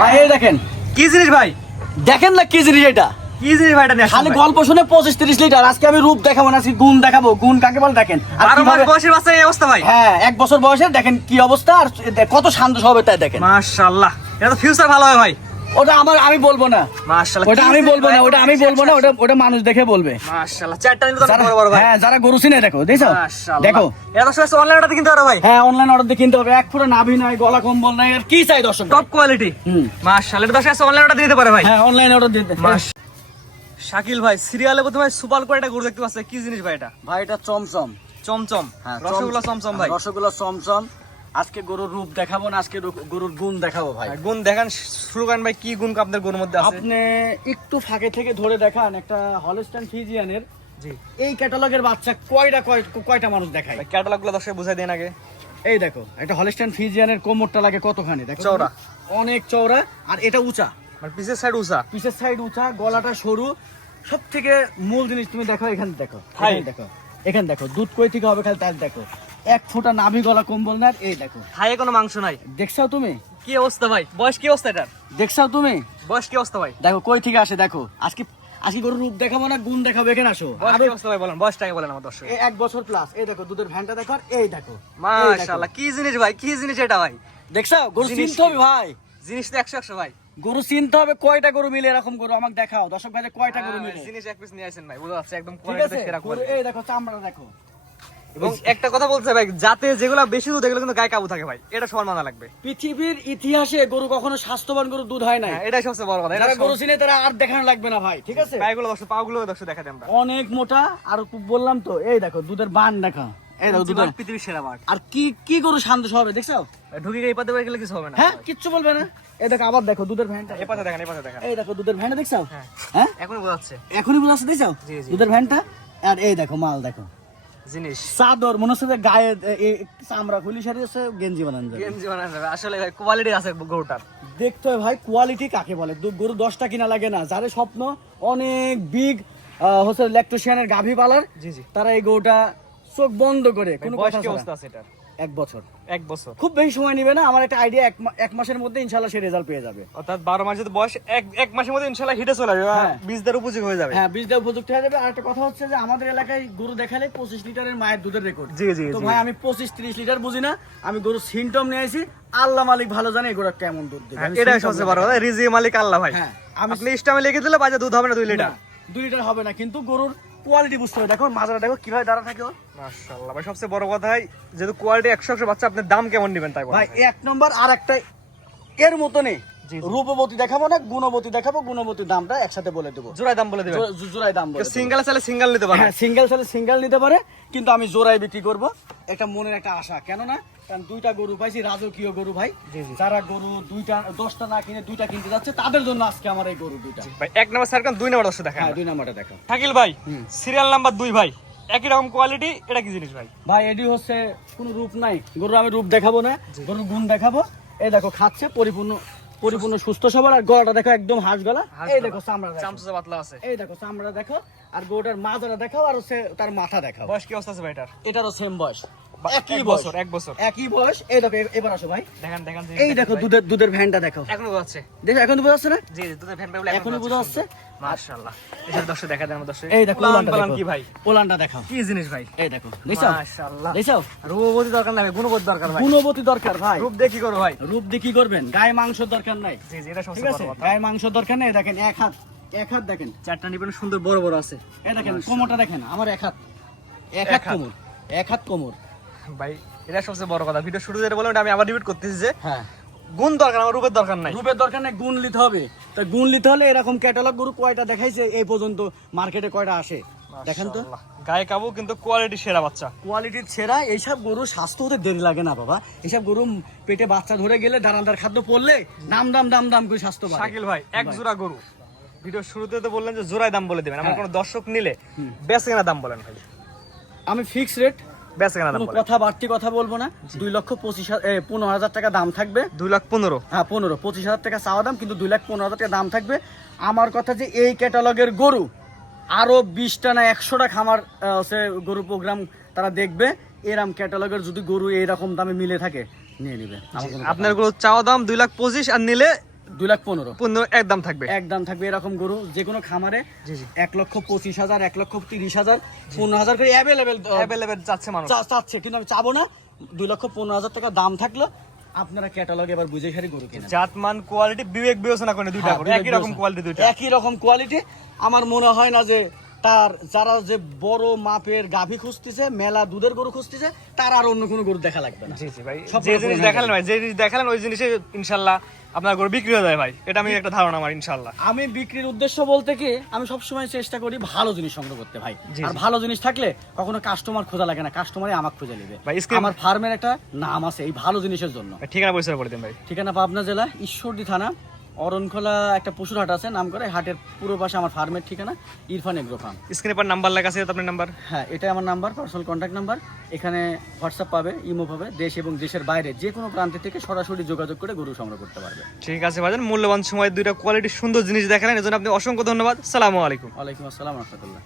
ভাই এই দেখেন। কি জিনিস ভাই? দেখেন না কি জিনিস এটা? কি জিনিস ভাই এটা আসছেন খালি গল্প শুনে পঁচিশ তিরিশ লিটার। আজকে আমি রূপ দেখাবো না আজকে গুণ দেখাবো। গুণ কাকে বলে দেখেন? আর বারো মাস বয়সের বাচ্চা এই অবস্থা ভাই। হ্যাঁ এক বছর বয়সের দেখেন কি অবস্থা আর কত শান্ত হবে তাই দেখেন। মাশাআল্লাহ। এটা তো ফিউচার ভালো হয় ভাই। ওটা আমার আমি বলব না। ওটা আমি বলব না ওটা আমি বলব না ওটা ওটা মানুষ দেখে বলবে। হ্যাঁ যারা গরু চিনে দেখো দেখছ? দেখো। অনলাইনে কিনতে পারো ভাই। হ্যাঁ অনলাইন অর্ডার কিনতে হবে। এক ফুটো নাভি নাই গলা কম্বল নাই আর কি চাই দর্শক? টপ কোয়ালিটি হুম। মাশাআল্লাহ এটা অনলাইনে অর্ডার দিতে পারে ভাই। হ্যাঁ অনলাইন অর্ডার দিতে মাশ শাকিল ভাই সিরিয়ালে প্রথমে সুপার করে একটা গরু দেখতে পাচ্ছে কি জিনিস ভাই এটা? ভাই এটা চমচম। চমচম। হ্যাঁ রসগোল্লা চমচম। ভাই। রসগোল্লা চমচম। আজকে গরুর রূপ দেখাবো না আজকে গরুর গুণ দেখাবো ভাই। গুণ দেখান শুরু করেন ভাই কি গুণ আপনার গরুর মধ্যে আছে? আপনি একটু ফাঁকে থেকে ধরে দেখান একটা হলস্টাইন ফিজিয়ানের জি। এই ক্যাটালগের বাচ্চা কয়টা কয়- কয়টা মানুষ দেখায়? ভাই ক্যাটালগগুলো দর্শক বুঝাই দেন আগে। এই দেখো একটা হলস্টাইন ফিজিয়ানের কোমরটা লাগে কতখানি দেখো চওড়া। অনেক চওড়া আর এটা উঁচা। মানে পিছের সাইড উষা পিছের সাইড উঁচা গলাটা সরু। সব থেকে মূল জিনিস তুমি দেখো এখানে দেখো দেখো এখানে দেখো দুধ কই থেকে হবে খালি তার দেখো। এক ফোঁটা নাভি গলা কম্বল না এই দেখো। হাইয়ে কোনো মাংস নাই। দেখছাও তুমি? কি অবস্থা ভাই? বয়স কি অবস্থা এটার? দেখছাও তুমি? বয়স কি অবস্থা ভাই? দেখো কই থেকে আসে দেখো। আজকে আজকে গরুর রূপ দেখাবো না গুণ দেখাবো এখানে আসো। অবস্থা ভাই বলেন বয়সটাকে বলেন আমার দর্শক। এক বছর প্লাস এই দেখো দুধের ভ্যানটা দেখো আর এই দেখো। মাশাআল্লাহ কি জিনিস ভাই কি জিনিস এটা ভাই? দেখছ গরু চিনতে হবে ভাই। জিনিস তো একশো একশো ভাই। গরু চিনতে হবে কয়টা গরু মিলে এরকম গরু আমাকে দেখাও। দর্শক ভাই কয়টা গরু হ্যাঁ, মিলে। জিনিস এক পিস নিয়ে আসেন ভাই বুঝা যাচ্ছে একদম কোয়ালিটি কোয়ালিটি এই দেখো চামড়া দেখো। এবং একটা কথা বলতে ভাই যাতে যেগুলো বেশি দুধ এগুলো কিন্তু গায়ে কাবু থাকে ভাই। এটা সবার মানা লাগবে। পৃথিবীর ইতিহাসে গরু কখনো স্বাস্থ্যবান গরু দুধ হয় না হ্যাঁ এটাই সবচেয়ে বড় কথা যারা গরু চিনে তারা আর দেখানো লাগবে না ভাই ঠিক আছে? দর্শক পাগুলো দর্শক দেখাতে আমরা। অনেক মোটা আর বললাম তো এই দেখো দুধের বান দেখো। এই দেখো দুধের পৃথিবীর সেরা বাট আর কি কি গরু শান্ত হবে দেখছ? ঢুকে গিয়ে পাতে গেলে কিছু হবে না। হ্যাঁ কিচ্ছু বলবে না। এই দেখো আবার দেখো দুধের ভ্যানটা। এই পাতে দেখেন এই পাতে দেখেন। এই দেখো দুধের ভ্যানটা দেখছ? হ্যাঁ। হ্যাঁ? এখন বোঝাচ্ছে এখনই বুঝাচ্ছে দেখছ। দুধের ভ্যানটা আর এই দেখো মাল দেখো। জিনিস। চাদর মনে হচ্ছে গায়ে চামড়া খুলি সারি আছে গেঞ্জি বানানো যাবে। গেঞ্জি বানানো যাবে। আসলে ভাই কোয়ালিটি আছে গরুটার। দেখতে হয় ভাই কোয়ালিটি কাকে বলে? গরু দশটা কিনা লাগে না। যারে স্বপ্ন অনেক বিগ হচ্ছে ল্যাকটোশিয়ানের গাভী পালার জি জি। তারা এই গরুটা চোখ বন্ধ করে কোনো বয়স কথা কি অবস্থা আছে এটার? এক বছর। এক বছর। খুব বেশি সময় নিবে না আমার একটা আইডিয়া এক মাসের মধ্যে ইনশাল্লাহ সে রেজাল্ট পেয়ে যাবে। অর্থাৎ বারো মাস যদি বয়স এক এক মাসের মধ্যে ইনশাল্লাহ হিটে চলে যাবে হ্যাঁ। বীজদের উপযোগী হয়ে যাবে। হ্যাঁ বীজটা উপযুক্ত হয়ে যাবে। আর একটা কথা হচ্ছে যে আমাদের এলাকায় গরু দেখালে পঁচিশ লিটারের মায়ের দুধের রেকর্ড জি জি তো ভাই আমি পঁচিশ ত্রিশ লিটার বুঝি না। আমি গরু সিমটম নিয়ে আসি আল্লাহ মালিক ভালো জানে এই গরু কেমন দুধ দেবে হ্যাঁ, আমি সবচেয়ে বড় কথা। রিজি মালিক আল্লাহ ভাই। হ্যাঁ আমি আপনি ইস্টামে লিখে দিলে বাজে দুধ হবে না দুই লিটার। দুই লিটার হবে না। কিন্তু গরুর কোয়ালিটি বুঝতে হবে দেখো মাজারা দেখো কীভাবে দাঁড়া থাকে। মাশাআল্লাহ ভাই সবচেয়ে বড় কথা যেহেতু কোয়ালিটি একশো একশো বাচ্চা আপনার দাম কেমন নেবেন তাই ভাই এক নম্বর আর একটা এর মতনই। রূপবতী দেখাবো না গুণবতী দেখাবো গুণবতী দামটা একসাথে বলে দেবো। জোড়ায় দাম বলে জো- জোড়ায় দাম বলে দেবো। সিঙ্গেল চাইলে সিঙ্গেল নিতে হ্যাঁ সিঙ্গেল চাইলে সিঙ্গেল নিতে পারে কিন্তু আমি জোড়ায় বিক্রি করব। একটা মনের একটা আশা কেন না কারণ দুইটা গরু পাইছি রাজকীয় গরু ভাই। যারা গরু দুইটা দশটা না কিনে দুইটা কিনতে যাচ্ছে তাদের জন্য আজকে আমার এই গরু দুইটা। ভাই এক নম্বর সার্কান দুই নম্বর দর্শক দেখেন হ্যাঁ দুই নাম্বারটা দেখা থাকিল ভাই সিরিয়াল নাম্বার দুই ভাই। একই রকম কোয়ালিটি এটা কি জিনিস ভাই? ভাই এটি হচ্ছে কোনো রূপ নাই। গরুর আমি রূপ দেখাবো না গরুর গুণ দেখাবো। এই দেখো খাচ্ছে পরিপূর্ণ পরিপূর্ণ সুস্থ সবল আর গলাটা দেখো একদম হাঁস গলা। এই দেখো চামড়া দেখো। চামচা পাতলা আছে। এই দেখো চামড়া দেখো আর গোটার মাথাটা দেখাও আর হচ্ছে তার মাথা দেখাও। বয়স কি অবস্থা আছে ভাই এটার? এটারও সেম বয়স। একই বছর এক বছর। একই বয়স। এই দেখো এবার আসো ভাই। দেখেন দেখেন এই দেখো দুধের দুধের ভ্যানটা দেখো এখনও বোঝাচ্ছে দেখো এখনও বোঝা যাচ্ছে না? জি দুধের এখনও বোঝা যাচ্ছে মাশাআল্লাহ। এসব দর্শক দেখা দেন দর্শক। এই দেখো উলান ওলানটা পালান দেখো। কি ভাই? ওলানটা দেখাও। কি জিনিস ভাই? এই দেখো দেখছ মাশাআল্লাহ। দেখছ রূপবতী দরকার নাই গুণবতী দরকার ভাই। গুণবতী দরকার ভাই। রূপ দেখি করো ভাই। রূপ দিয়ে করবেন গায়ে মাংস দরকার নাই। জি জি এটা সবচেয়ে বড় কথা। গায়ে মাংস দরকার নেই দেখেন এক হাত এক হাত দেখেন। চারটা নিবেন সুন্দর বড় বড় আছে। এই দেখেন কোমরটা দেখেন আমার এক হাত। এক হাত। কোমর এক হাত কোমর। ভাই এটা সবচেয়ে বড় কথা। ভিডিও শুরু যেটা বললাম আমি আবার রিপিট করতেছি যে হ্যাঁ। গুণ দরকার আমার রূপের দরকার নাই। রূপের দরকার নেই গুণ নিতে হবে। তা গুণ নিতে হলে এরকম ক্যাটালগ গরু কয়টা দেখাইছে এই পর্যন্ত মার্কেটে কয়টা আসে? দেখেন তো। গায়ে কাবু কিন্তু কোয়ালিটি সেরা বাচ্চা। কোয়ালিটির ছেঁড়া এইসব গরু স্বাস্থ্য হতে দেরি লাগে না বাবা। এইসব গরু পেটে বাচ্চা ধরে গেলে দানাদার খাদ্য পড়লে দাম দাম দাম দাম করে স্বাস্থ্য শাকিল ভাই এক জোড়া গরু। ভিডিও শুরুতে তো বললেন যে জোড়ায় দাম বলে দেবেন। আমার হ্যাঁ। কোনো দর্শক নিলে বেচে কেনা দাম বলেন ভাই। আমি ফিক্স রেট বেচে কেনা দাম কথা বাড়তি কথা বলব না। দুই লক্ষ পঁচিশ পনেরো হাজার টাকা দাম থাকবে। দুই লাখ পনেরো। হ্যাঁ পনেরো। পঁচিশ হাজার টাকা চাওয়া দাম কিন্তু দুই লাখ পনেরো হাজার টাকা দাম থাকবে। আমার কথা যে এই ক্যাটালগের গরু আরও বিশটা না একশোটা খামার গরু প্রোগ্রাম তারা দেখবে। এরম ক্যাটালগের যদি গরু এইরকম দামে মিলে থাকে নিয়ে নিবে। আপনার চাওয়া দাম দুই লাখ পঁচিশ আর নিলে দুই লাখ পনেরো। পনেরো একদম থাকবে? একদম থাকবে এরকম গরু যে কোনো খামারে জি জি। এক লক্ষ পঁচিশ হাজার এক লক্ষ তিরিশ হাজার পনেরো হাজার করে অ্যাভেলেবেল অ্যাভেলেবেল চাচ্ছে মানুষ। চাচ্ছে কিন্তু আমি চাবো না। দুই লক্ষ পনেরো হাজার টাকা দাম থাকল। আপনারা ক্যাটালগে এবার বুঝে সারি গরু জাতমান কোয়ালিটি বিবেক বিবেচনা করে দুইটা হ্যাঁ, একই রকম কোয়ালিটি দুইটা। একই রকম কোয়ালিটি আমার মনে হয় না যে তার যারা যে বড় মাপের গাভী খুঁজতেছে মেলা দুধের গরু খুঁজতেছে তার আর অন্য কোনো গরু দেখা লাগবে না। জি জি ভাই। যে জিনিস দেখালেন ভাই যে জিনিস দেখালেন ওই জিনিসে ইনশাল্লাহ আপনার গরু বিক্রি হয়ে যায় ভাই। এটা আমি একটা ধারণা আমার ইনশাল্লাহ। আমি বিক্রির উদ্দেশ্য বলতে কি আমি সবসময় চেষ্টা করি ভালো জিনিস সংগ্রহ করতে ভাই। আর ভালো জিনিস থাকলে কখনো কাস্টমার খোঁজা লাগে না কাস্টমারই আমাকে খুঁজে নেবে। আমার ফার্মের একটা নাম আছে এই ভালো জিনিসের জন্য। ঠিকানা পরিচয় করে দিন ভাই। ঠিকানা পাবনা জেলা ঈশ্বরদী থানা অরণখোলা একটা পশুর হাট আছে নাম করে। হাটের পুরো পাশে আমার ফার্মের ঠিকানা ইরফান এগ্রো ফার্ম। স্ক্রিনে পর নাম্বার লেখা আছে আপনার নাম্বার হ্যাঁ এটাই আমার নাম্বার পার্সোনাল কন্ট্যাক্ট নাম্বার এখানে হোয়াটসঅ্যাপ পাবে ইমো পাবে দেশ এবং দেশের বাইরে যে কোনো প্রান্ত থেকে সরাসরি যোগাযোগ করে গরু সংগ্রহ করতে পারবে। ঠিক আছে ভাইজান মূল্যবান সময় দুইটা কোয়ালিটি সুন্দর জিনিস দেখালেন এজন্য আপনি অসংখ্য ধন্যবাদ। সালামু আলাইকুম। ওয়ালাইকুম আসসালাম রহমতুল্লাহ।